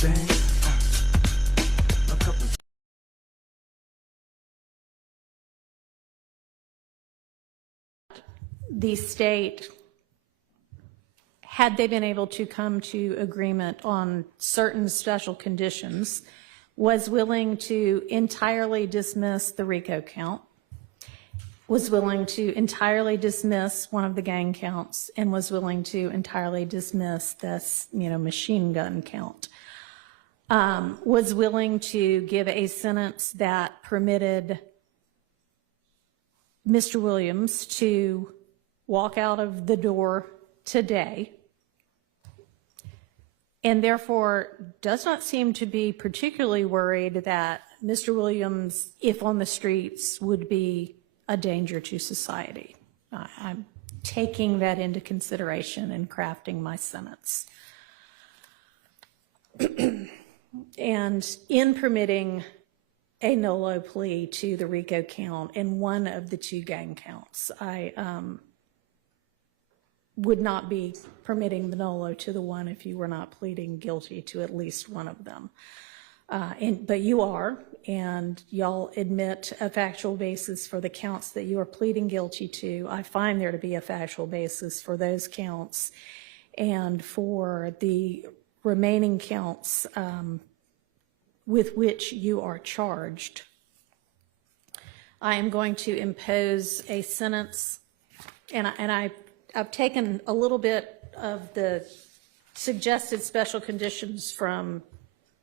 The state, had they been able to come to agreement on certain special conditions, was willing to entirely dismiss the RICO count, was willing to entirely dismiss one of the gang counts, and was willing to entirely dismiss this, machine gun count. Was willing to give a sentence that permitted Mr. Williams to walk out of the door today, and therefore does not seem to be particularly worried that Mr. Williams, if on the streets, would be a danger to society. I'm taking that into consideration in crafting my sentence. And in permitting a no-low plea to the RICO count in one of the two gang counts, I would not be permitting the no-low to the one if you were not pleading guilty to at least one of them. But you are, and y'all admit a factual basis for the counts that you are pleading guilty to. I find there to be a factual basis for those counts, and for the remaining counts with which you are charged, I am going to impose a sentence, and I've taken a little bit of the suggested special conditions from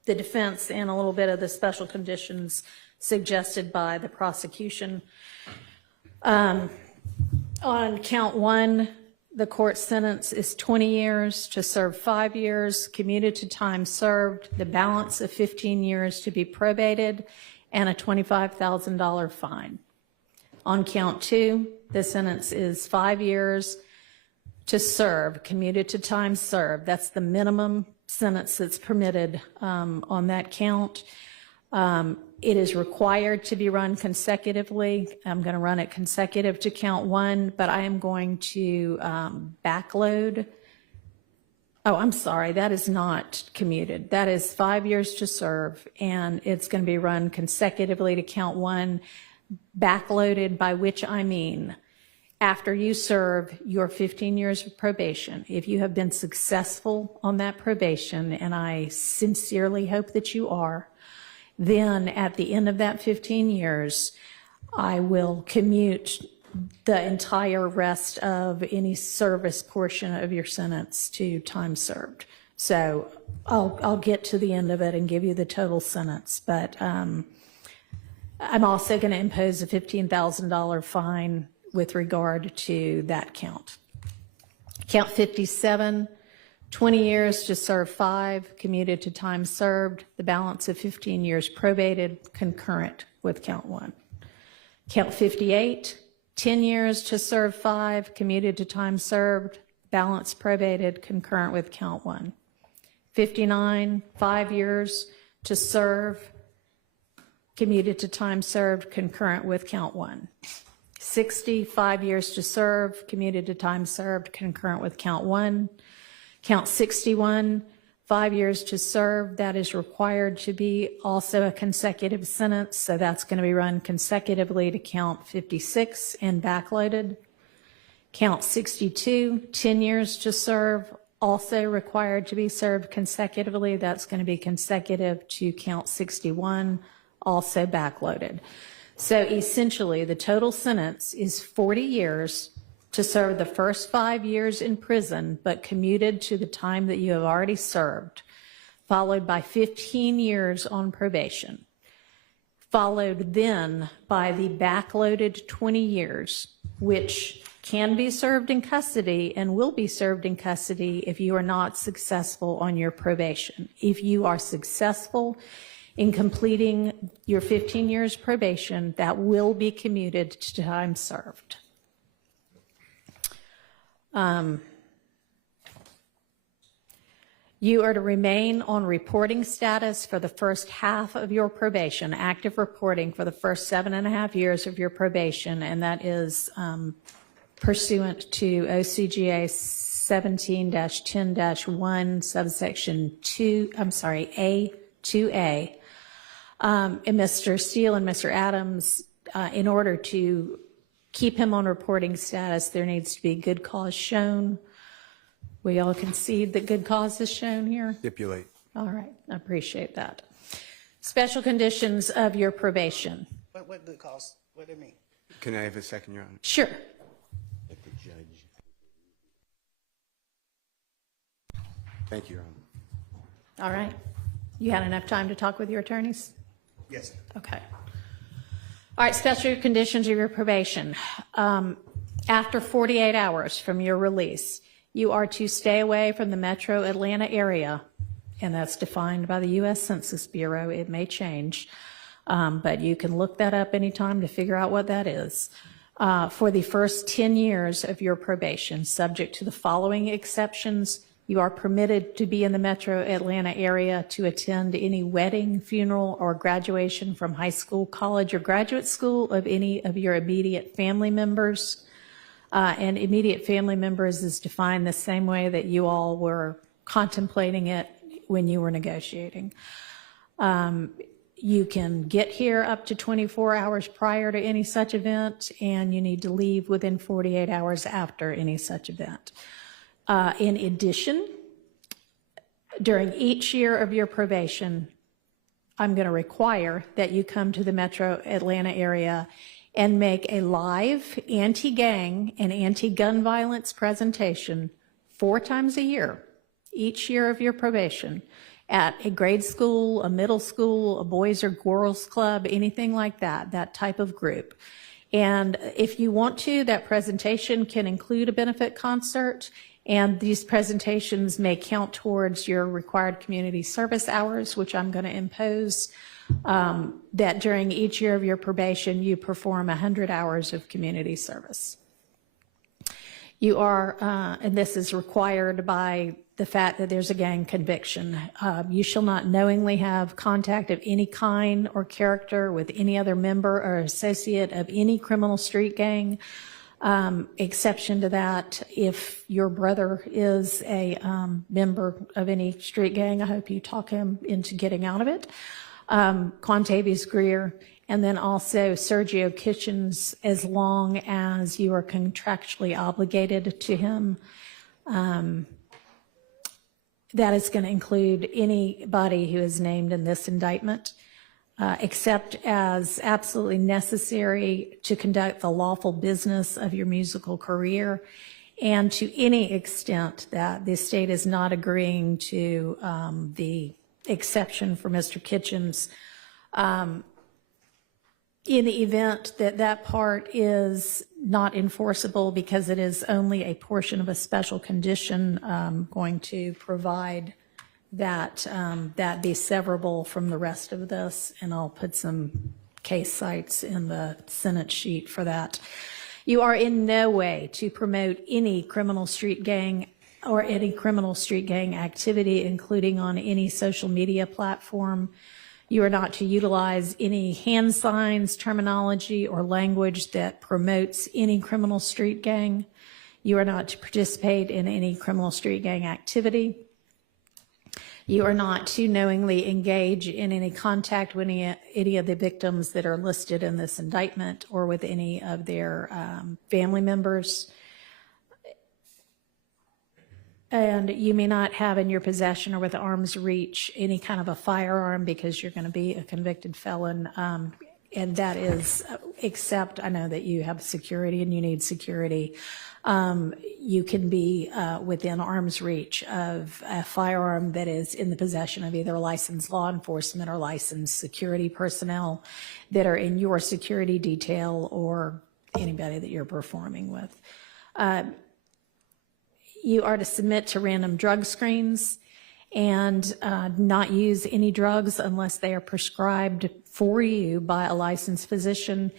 the defense and a little bit of the special conditions suggested by the prosecution. On count one, the court sentence is 20 years to serve 5 years, commuted to time served, the balance of 15 years to be probated, and a $25,000 fine. On count two, the sentence is 5 years to serve, commuted to time served. That's the minimum sentence that's permitted on that count. It is required to be run consecutively. I'm going to run it consecutive to count one, but I am going to backload. Oh, I'm sorry, that is not commuted. That is 5 years to serve, and it's going to be run consecutively to count one, backloaded, by which I mean after you serve your 15 years of probation. If you have been successful on that probation, and I sincerely hope that you are, then at the end of that 15 years, I will commute the entire rest of any service portion of your sentence to time served. So I'll get to the end of it and give you the total sentence, but I'm also going to impose a $15,000 fine with regard to that count. Count 57, 20 years to serve 5, commuted to time served, the balance of 15 years probated, concurrent with count 1. Count 58, 10 years to serve 5, commuted to time served, balance probated, concurrent with count 1. 59, 5 years to serve, commuted to time served, concurrent with count 1. 60, 5 years to serve, commuted to time served, concurrent with count 1. Count 61, 5 years to serve, that is required to be also a consecutive sentence, so that's going to be run consecutively to count 56 and backloaded. Count 62, 10 years to serve, also required to be served consecutively, that's going to be consecutive to count 61, also backloaded. So essentially, the total sentence is 40 years to serve the first 5 years in prison, but commuted to the time that you have already served, followed by 15 years on probation, followed then by the backloaded 20 years, which can be served in custody and will be served in custody if you are not successful on your probation. If you are successful in completing your 15 years probation, that will be commuted to time served. You are to remain on reporting status for the first half of your probation, active reporting for the first 7.5 years of your probation, and that is pursuant to OCGA 17-10-1, subsection 2, A2A. And Mr. Steele and Mr. Adams, in order to keep him on reporting status, there needs to be good cause shown. We all concede that good cause is shown here? Stipulate. All right, I appreciate that. Special conditions of your probation. What good cause? What do you mean? Can I have a second, Your Honor? Sure. Let the judge. Thank you, Your Honor. All right. You had enough time to talk with your attorneys? Yes, sir. Okay. All right, special conditions of your probation. After 48 hours from your release, you are to stay away from the metro Atlanta area, and that's defined by the U.S. Census Bureau. It may change, but you can look that up anytime to figure out what that is. For the first 10 years of your probation, subject to the following exceptions, you are permitted to be in the metro Atlanta area to attend any wedding, funeral, or graduation from high school, college, or graduate school of any of your immediate family members. And immediate family members is defined the same way that you all were contemplating it when you were negotiating. You can get here up to 24 hours prior to any such event, and you need to leave within 48 hours after any such event. In addition, during each year of your probation, I'm going to require that you come to the metro Atlanta area and make a live anti-gang and anti-gun violence presentation 4 times a year, each year of your probation, at a grade school, a middle school, a boys or girls club, anything like that, that type of group. And if you want to, that presentation can include a benefit concert, and these presentations may count towards your required community service hours, which I'm going to impose, that during each year of your probation, you perform 100 hours of community service. You are, and this is required by the fact that there's a gang conviction. You shall not knowingly have contact of any kind or character with any other member or associate of any criminal street gang. Exception to that, if your brother is a member of any street gang, I hope you talk him into getting out of it. Quantavious Greer, and then also Sergio Kitchens, as long as you are contractually obligated to him. That is going to include anybody who is named in this indictment, except as absolutely necessary to conduct the lawful business of your musical career, and to any extent that the state is not agreeing to the exception for Mr. Kitchens. In the event that that part is not enforceable because it is only a portion of a special condition, I'm going to provide that that be severable from the rest of this, and I'll put some case cites in the Senate sheet for that. You are in no way to promote any criminal street gang or any criminal street gang activity, including on any social media platform. You are not to utilize any hand signs, terminology, or language that promotes any criminal street gang. You are not to participate in any criminal street gang activity. You are not to knowingly engage in any contact with any of the victims that are listed in this indictment or with any of their family members. And you may not have in your possession or with arm's reach any kind of a firearm because you're going to be a convicted felon. And that is, except I know that you have security and you need security. You can be within arm's reach of a firearm that is in the possession of either licensed law enforcement or licensed security personnel that are in your security detail or anybody that you're performing with. You are to submit to random drug screens and not use any drugs unless they are prescribed for you by a licensed physician.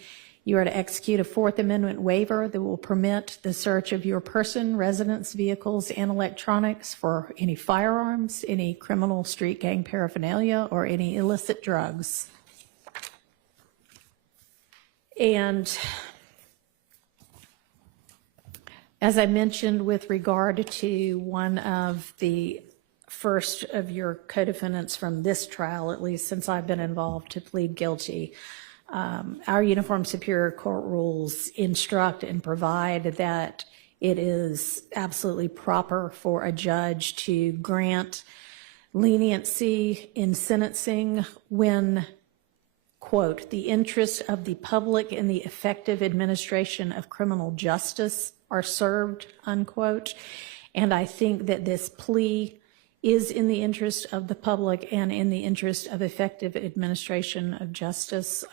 You are to execute a Fourth Amendment waiver that will permit the search of your person, residence, vehicles, and electronics for any firearms, any criminal street gang paraphernalia, or any illicit drugs. And As I mentioned with regard to one of the first of your co-defendants from this trial, at least since I've been involved, to plead guilty, our Uniform Superior Court rules instruct and provide that it is absolutely proper for a judge to grant leniency in sentencing when, quote, the interests of the public in the effective administration of criminal justice are served, unquote. And I think that this plea is in the interest of the public and in the interest of effective administration of justice.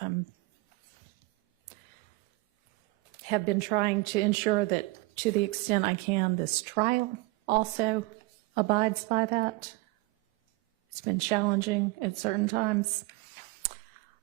Have been trying to ensure that to the extent I can, this trial also abides by that. It's been challenging at certain times.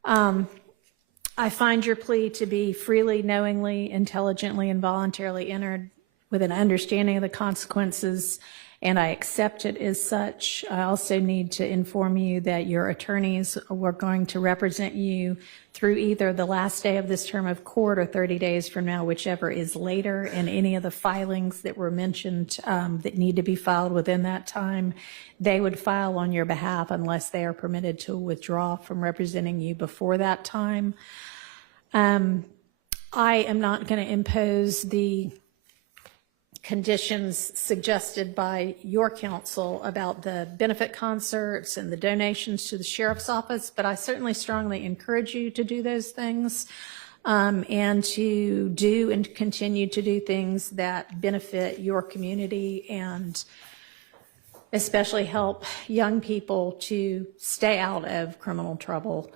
I find your plea to be freely, knowingly, intelligently, and voluntarily entered with an understanding of the consequences, and I accept it as such. I also need to inform you that your attorneys were going to represent you through either the last day of this term of court or 30 days from now, whichever is later, and any of the filings that were mentioned that need to be filed within that time, they would file on your behalf unless they are permitted to withdraw from representing you before that time. I am not going to impose the conditions suggested by your counsel about the benefit concerts and the donations to the sheriff's office, but I certainly strongly encourage you to do those things and to do and continue to do things that benefit your community and especially help young people to stay out of criminal trouble.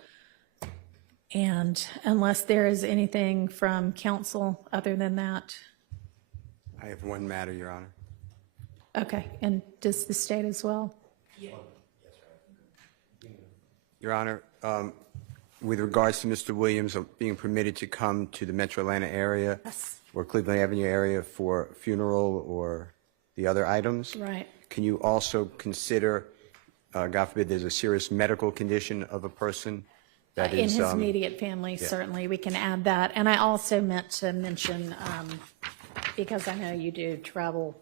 And unless there is anything from counsel other than that. I have one matter, Your Honor. Okay, and does the state as well? Your Honor, with regards to Mr. Williams being permitted to come to the Metro Atlanta area or Cleveland Avenue area for a funeral or the other items, Right. can you also consider, God forbid, there's a serious medical condition of a person that In is his immediate family, certainly, we can add that. And I also meant to mention, because I know you do travel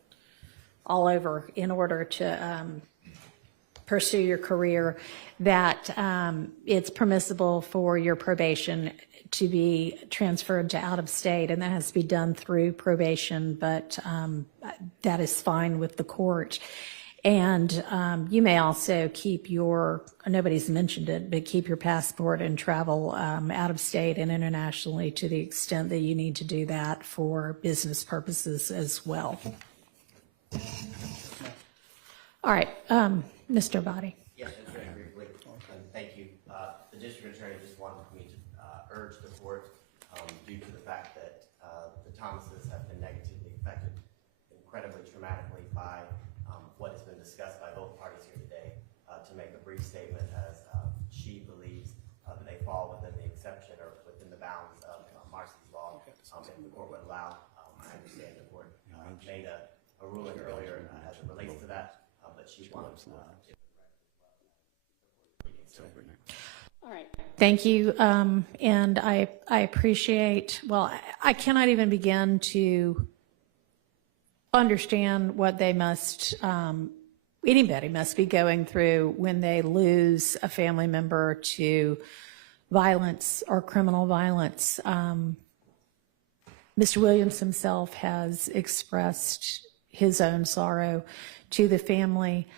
all over in order to pursue your career, that it's permissible for your probation to be transferred to out of state, and that has to be done through probation, but that is fine with the court. And you may also keep your, nobody's mentioned it, but keep your passport and travel out of state and internationally to the extent that you need to do that for business purposes as well. All right, Mr. Body. Yes, that's very briefly. Thank you. The district attorney just wanted me to urge the court, due to the fact that the Thomases have been negatively affected incredibly traumatically by what has been discussed by both parties here today, to make a brief statement as she believes that they fall within the exception or within the bounds of Marcy's law. If the court would allow, I understand the court made a ruling earlier as it relates to that, but she wanted to All right. Thank you. And I appreciate, well, I cannot even begin to understand what they must, anybody must be going through when they lose a family member to violence or criminal violence. Mr. Williams himself has expressed his own sorrow to the family.